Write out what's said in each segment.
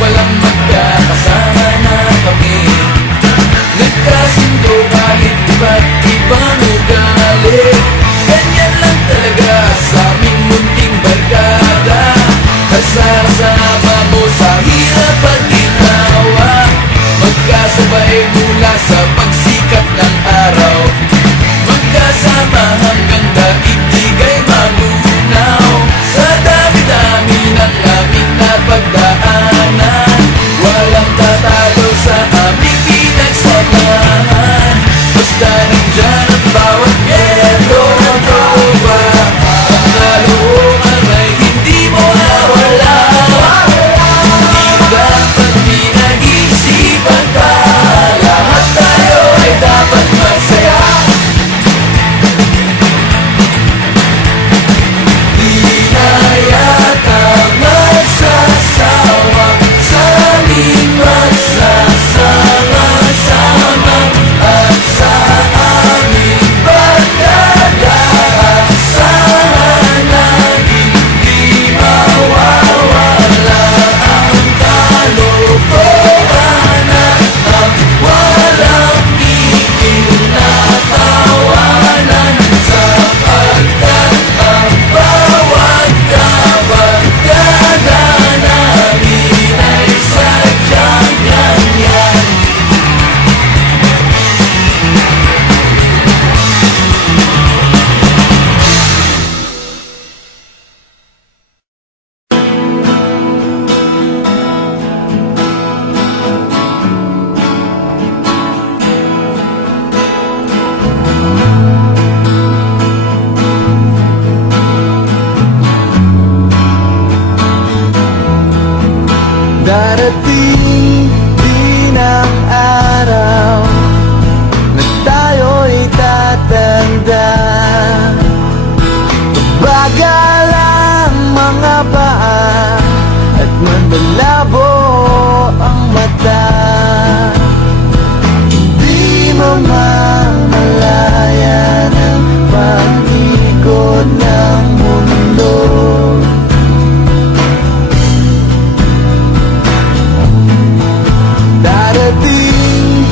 walang magkakasama na kami. Nagkasundo kahit iba't ibang ugali. Ganyan lang talaga sa aming munting barkada. Kasama mo sa hirap at ginawa, magkasabay mula sa pagsikat ng araw. Magkasama hanggang daigdig ay magunaw. Sa dami-dami ng aming napagdaanan, walang tatalo sa aming pinagsamahan. Basta nandyan ang bawat miyembro ng tropa. Ang kalooban ay hindi mo nawala. Hindi dapat pinag-isipan pa, lahat tayo ay dapat masaya. Di na yata magsasawa sa aming magsasama-sama. At sa aming barkada, asahan na hindi mawawala ang kalokohan at ang walang tigil na tawanan. Sapagkat ang bawat kabarkada namin ay sadyang ganyan. Darating din ang araw na tayo'y tatanda. Bagal ang mga paa at manlalabo ang mata. Hindi mo mamalayan ang pag-ikot ng mundo. Darating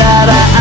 daraan.